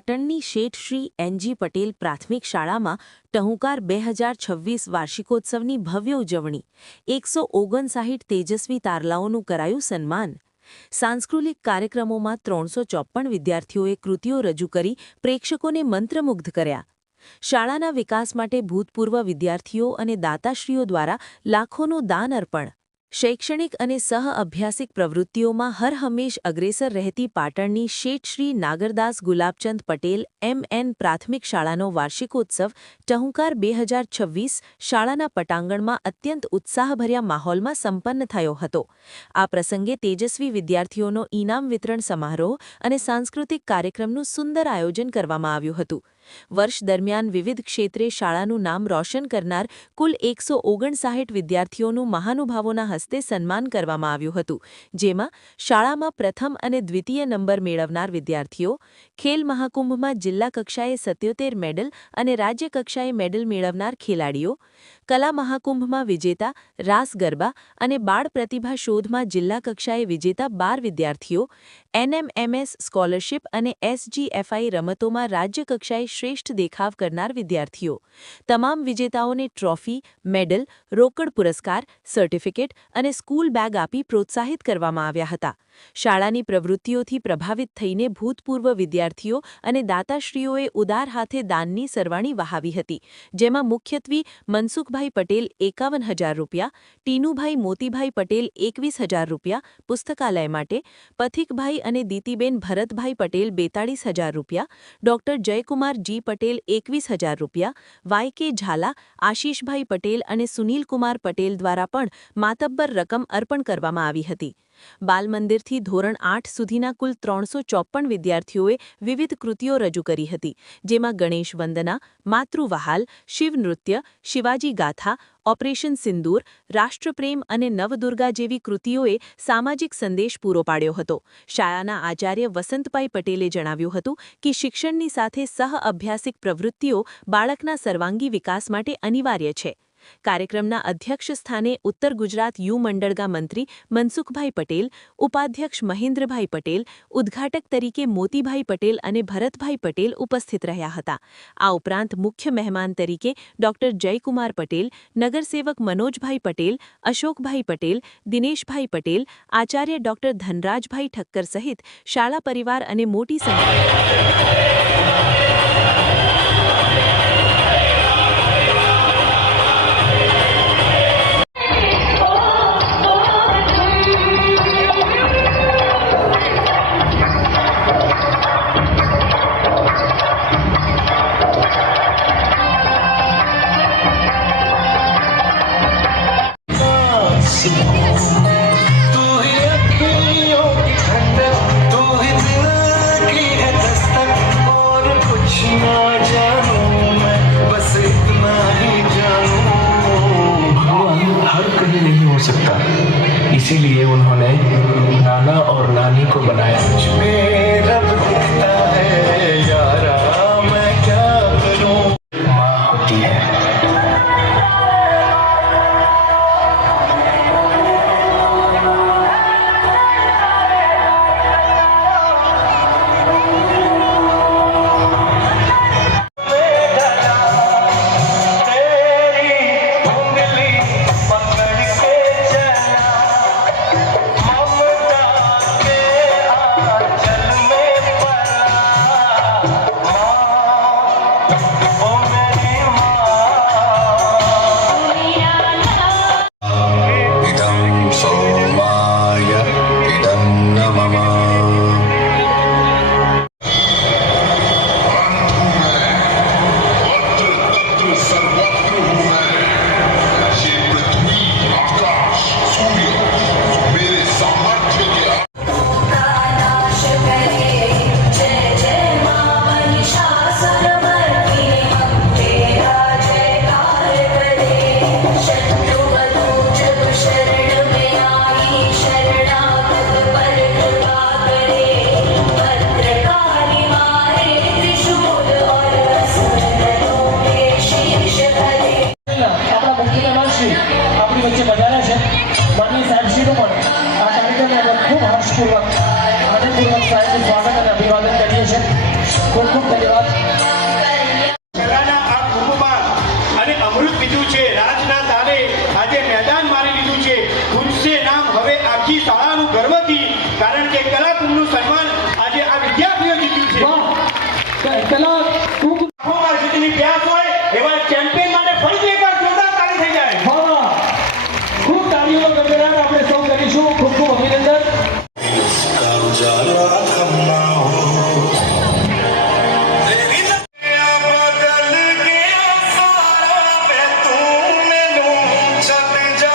પાટણની શેઠ શ્રી એનજી પટેલ પ્રાથમિક શાળામાં ટહુકાર 2026 વાર્ષિકોત્સવની ભવ્ય ઉજવણી 159 તેજસ્વી તારલાઓનું કરાયું સન્માન સાંસ્કૃતિક કાર્યક્રમોમાં 354 વિદ્યાર્થીઓએ કૃતિઓ રજૂ કરી પ્રેક્ષકોને મંત્રમુગ્ધ કર્યા શાળાના વિકાસ માટે ભૂતપૂર્વ વિદ્યાર્થીઓ અને દાતાશ્રીઓ દ્વારા લાખોનું દાન અર્પણ શૈક્ષણિક અને સહ-અભ્યાસિક પ્રવૃત્તિઓમાં હરહંમેશ અગ્રેસર રહેતી પાટણની શેઠ શ્રી નાગરદાસ ગુલાબચંદ પટેલ એમ.એન. પ્રાથમિક શાળાનો વાર્ષિકોત્સવ ટહુકાર 2026 શાળાના પટાંગણમાં અત્યંત ઉત્સાહભર્યા માહોલમાં સંપન્ન થયો હતો. આ પ્રસંગે તેજસ્વી વિદ્યાર્થીઓનો ઇનામ વિતરણ સમારોહ અને સાંસ્કૃતિક કાર્યક્રમનું સુંદર આયોજન કરવામાં આવ્યું હતું. વર્ષ દરમિયાન વિવિધ ક્ષેત્રે શાળાનું નામ રોશન કરનાર કુલ 159 વિદ્યાર્થીઓનું મહાનુભાવોના હસ્તે સન્માન કરવામાં આવ્યું હતું, જેમાં શાળામાં પ્રથમ અને દ્વિતીય નંબર મેળવનાર વિદ્યાર્થીઓ, ખેલ મહાકુંભમાં જિલ્લા કક્ષાએ 77 મેડલ અને રાજ્ય કક્ષાએ મેડલ મેળવનાર ખેલાડીઓ, કલા મહાકુંભમાં વિજેતા, રાસ ગરબા અને બાળ પ્રતિભા શોધમાં જિલ્લા કક્ષાએ વિજેતા 12 વિદ્યાર્થીઓ, એનએમએમએસ સ્કોલરશિપ અને એસજીએફઆઈ રમતોમાં રાજ્ય કક્ષાએ શ્રેષ્ઠ દેખાવ કરનાર વિદ્યાર્થીઓ. તમામ વિજેતાઓને ટ્રોફી, મેડલ, રોકડ પુરસ્કાર, સર્ટિફિકેટ અને સ્કૂલ બેગ આપી પ્રોત્સાહિત કરવામાં આવ્યા હતા. શાળાની પ્રવૃત્તિઓથી પ્રભાવિત થઈને ભૂતપૂર્વ વિદ્યાર્થીઓ અને દાતાશ્રીઓએ ઉદાર હાથે દાનની સરવાણી વહાવી હતી, જેમાં મુખ્યત્વે મનસુખભાઈ પટેલ 51,000 રૂપિયા, ટીનુભાઈ મોતીભાઈ પટેલ 21,000 રૂપિયા પુસ્તકાલય માટે, પથિકભાઈ અને દીતીબેન ભરતભાઈ પટેલ 42,000 રૂપિયા, ડોક્ટર જયકુમાર જી પટેલ 21,000 રૂપિયા, વાય.કે. ઝાલા, આશીષભાઈ પટેલ અને સુનિલકુમાર પટેલ દ્વારા પણ માતબ્બર રકમ અર્પણ કરવામાં આવી હતી. બાલમંદિરથી ધોરણ 8 સુધીના કુલ 354 વિદ્યાર્થીઓએ વિવિધ કૃતિઓ રજૂ કરી હતી, જેમાં ગણેશ વંદના, માતૃવહાલ, શિવનૃત્ય, શિવાજી ગાથા, ઓપરેશન સિંદૂર, રાષ્ટ્રપ્રેમ અને નવદુર્ગા જેવી કૃતિઓએ સામાજિક સંદેશ પૂરો પાડ્યો હતો. શાળાના આચાર્ય વસંતભાઈ પટેલે જણાવ્યું હતું કે શિક્ષણની સાથે સહ-અભ્યાસિક પ્રવૃત્તિઓ બાળકના સર્વાંગી વિકાસ માટે અનિવાર્ય છે. કાર્યક્રમના અધ્યક્ષ સ્થાને ઉત્તર ગુજરાત યુ મંડળગા મંત્રી મનસુખભાઈ પટેલ, ઉપાધ્યક્ષ મહેન્દ્રભાઈ પટેલ, ઉદ્ઘાટક તરીકે મોતીભાઈ પટેલ અને ભરતભાઈ પટેલ ઉપસ્થિત રહ્યા હતા. આ ઉપરાંત મુખ્ય મહેમાન તરીકે ડોક્ટર જયકુમાર પટેલ, નગરસેવક મનોજભાઈ પટેલ, અશોકભાઈ પટેલ, દિનેશભાઈ પટેલ, આચાર્ય ડોક્ટર ધનરાજભાઈ ઠક્કર સહિત શાળા પરિવાર અને મોટી સંખ્યામાં सकता, इसीलिए उन्होंने नाना और नानी को बनाया. मुझमें रब दिखता है यारा, मैं क्या करूं. माँ होती है. ખૂબ હર્ષપૂર્વક આનંદપૂર્વક સાહેબનું સ્વાગત અને અભિવાદન કરીએ છીએ. ખૂબ ખૂબ ધન્યવાદ. પહેલાના આ કુંભમાં અને અમૃત પીધું છે, રાજના તારે આજે મેદાન મારી લીધું છે. પૂજશે નામ હવે આખી શાળાનું ગર્વથી, કારણ કે કલાકુંભનું સન્માન આજે આ વિદ્યાર્થીઓ જીત્યું છે. વાહ પેલા ખૂબ આંખોમાં જીતની પ્યાસ હોય એવા ચેમ્પિયન માટે ફરીથી એકવાર જોરદાર તાળી થઈ જાય. વાહ ખૂબ તાળીઓનો ગણગણાટ આપણે સૌ કરીશું. ખૂબ ખૂબ અભિનંદન. इसका उजाला कम ना हो बदल गया सारा मैं तूने नूं छत जा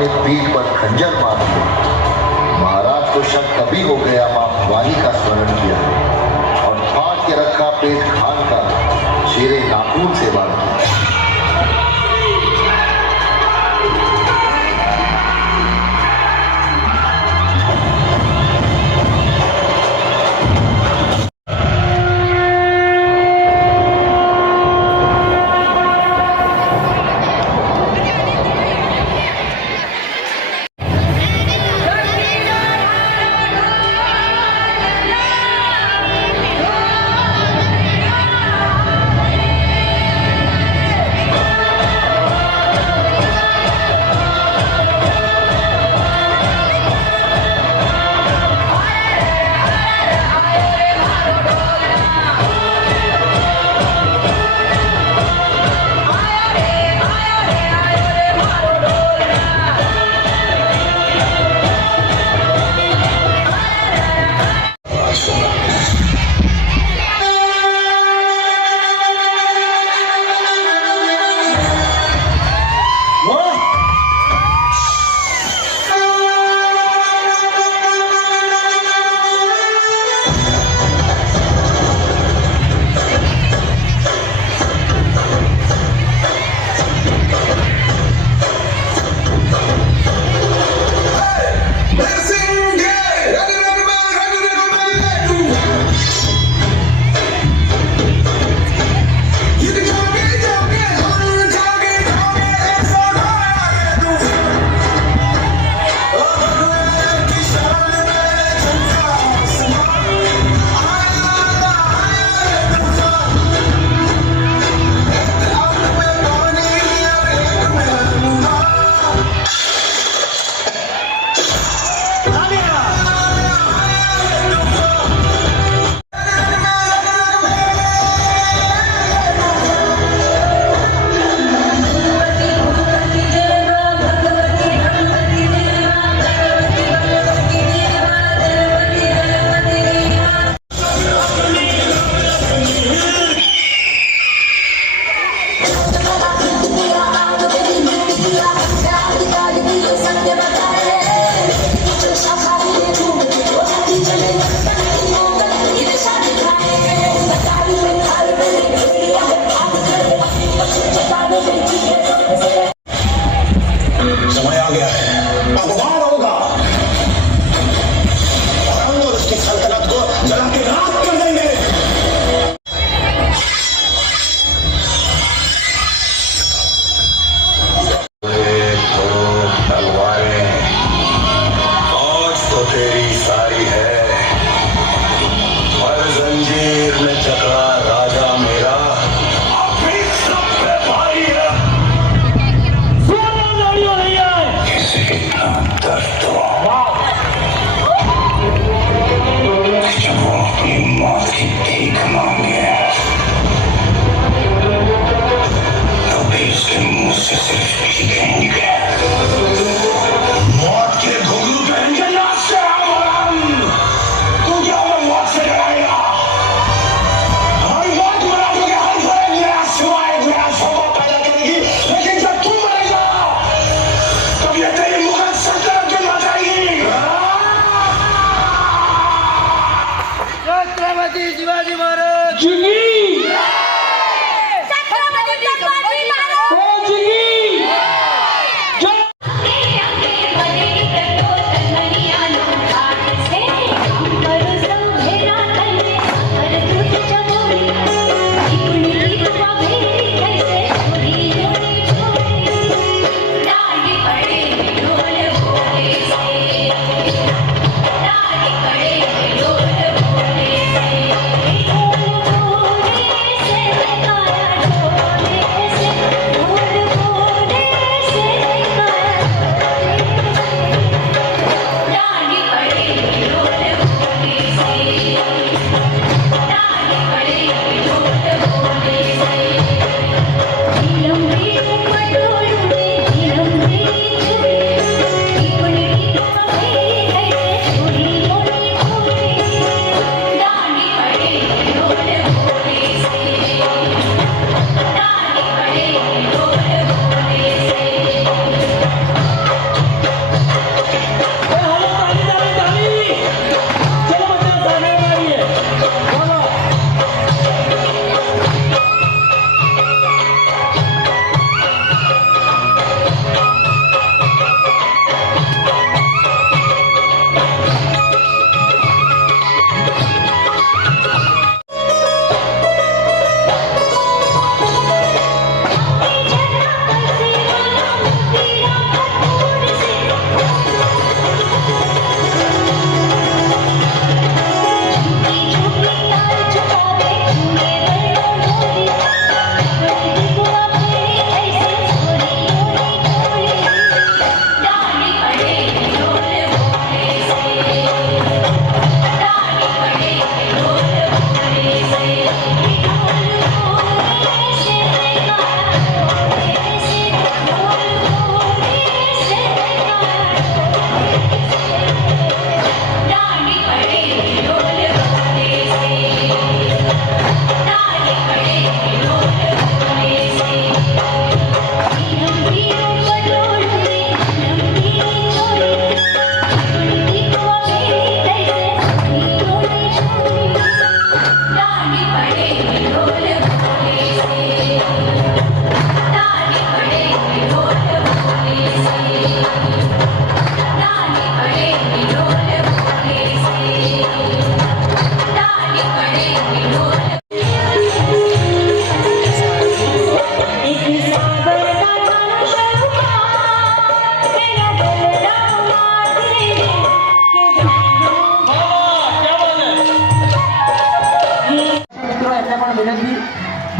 ने पीठ पर खंजर मार दिया। महाराज को शक तभी हो गया मां भवानी का स्मरण किया और फाड़ के रखा पेट खान का शेरे नाखून से बांध दिया।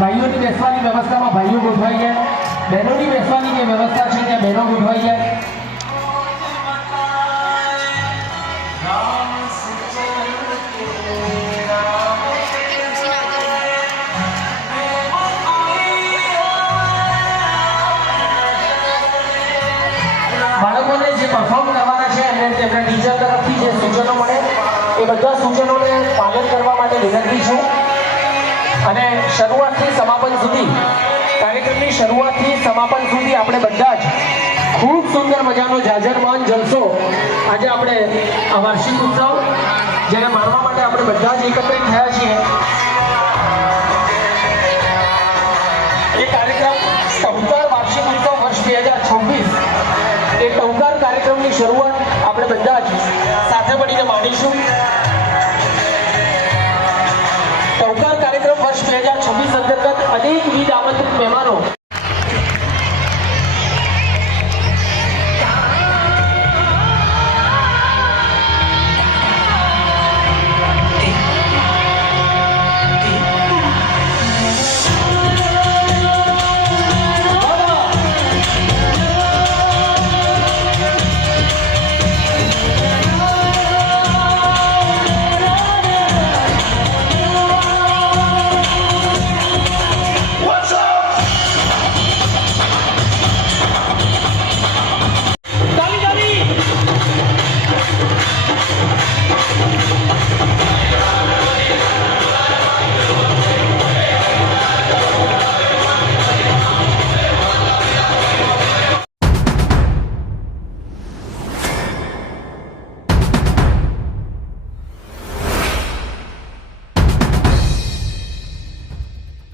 ભાઈઓની બેસવાની વ્યવસ્થામાં ભાઈઓ ગોઠવાઈ જાય, બહેનોની બેસવાની જે વ્યવસ્થા છે ત્યાં બહેનો ગોઠવાઈ જાય. બાળકોને જે પરફોર્મ કરવાના છે એમને તેમના ટીચર તરફથી જે સૂચનો મળે એ બધા સૂચનોને પાલન કરવા માટે વિનંતી છે. અને શરૂઆતથી સમાપન સુધી, કાર્યક્રમની શરૂઆતથી સમાપન સુધી આપણે બધા જ ખૂબ સુંદર મજાનો જાજરમાન જલસો આજે આપણે આ વાર્ષિક ઉત્સવ જેને માણવા માટે આપણે બધા જ એકત્રિત થયા છીએ. એ કાર્યક્રમ ટહુકાર વાર્ષિક ઉત્સવ વર્ષ 2026 એ ટહુકાર કાર્યક્રમની શરૂઆત આપણે બધા જ